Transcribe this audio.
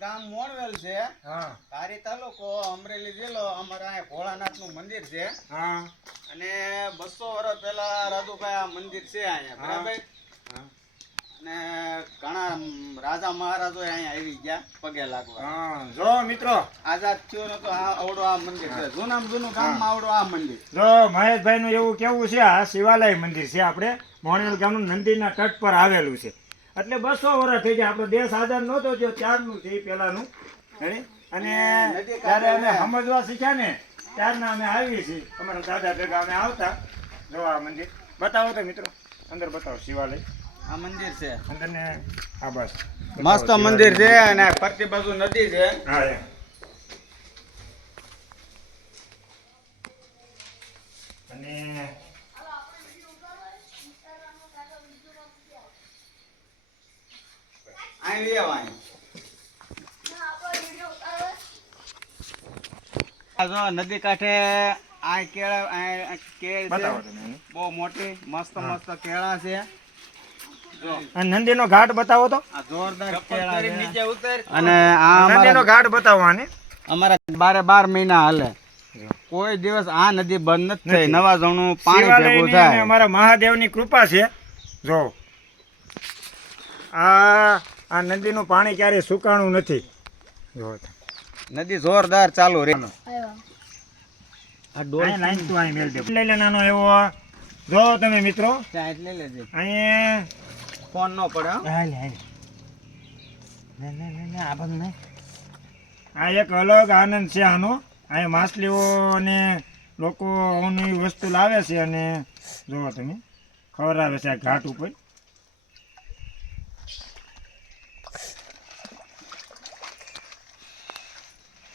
ગામ મોણવેલ છે, હા ધારી તાલુકો, અમરેલી જિલ્લો. અમારા અહીંયા ભોળાનાથનું મંદિર છે હા અને 200 વર્ષ પહેલા રાજુભાઈ આ મંદિર છે અહીંયા, બરાબર. હા અને ઘણા રાજા મહારાજો અહીંયા આવી ગયા પગે લાગવા. હા જો મિત્રો આઝાદ થયો નતો આવડો આ મંદિર છે, જૂનામાં જૂનું ગામમાં આવડો આ મંદિર. જો મહેશભાઈ નું એવું કેવું છે, આ શિવાલય મંદિર છે આપણે મોણેલ ગામનું નંદીના તટ પર આવેલું છે. એટલે 200 વર્ષ થઈ ગયા. આપણો દેશ આઝાદ નહોતો જો ત્યારનું છે એ પહેલાનું. અને ત્યારે અમે સમજવા શીખ્યા ને ત્યારના અમે આવીએ છીએ. અમારા દાદા ભેગા અમે આવતા. જો આ મંદિર બતાવો તો મિત્રો, અંદર બતાવો શિવાલય. આ મંદિર છે અંદર ને હા બસ મસ્ત મંદિર છે અને ફરતી બાજુ નદી છે. હા એમ. અને અહીં લેવાય. આ જો નદી કાંઠે આ કેળા કેળ છે, બતાવો તમે એને. બહુ મોટી મસ્ત મસ્ત કેળા છે. જો અને નંદીનો ઘાટ બતાવો તો. આ જોરદાર કેળા છે. નીચે ઉતર. અને આ નદીનો ઘાટ બતાવો આને. અમારા 12 મહિના હાલે, કોઈ દિવસ આ નદી બંધ નથી થઈ. નવા જણું પાણી ભેગું શિવાલયની અને થાય. અમારા મહાદેવની કૃપા છે. જો આ નદીનું પાણી ક્યારેય સુકાણું નથી. જો નદી જોરદાર ચાલુ રે. આ ડોલ અહીં લાઈન તું અહીં મેલ દે. લઈ લે નાનો એવો. જો તમે મિત્રો ત્યાં એટલે લેજે, અહીં ફોન નો પડે હો. આ એક અલગ આનંદ છે આનો. અહીંયા માછલીઓ અને લોકો અવનવી વસ્તુ લાવે છે અને જુઓ તમે ખવડાવે છે આ ઘાટ ઉપર.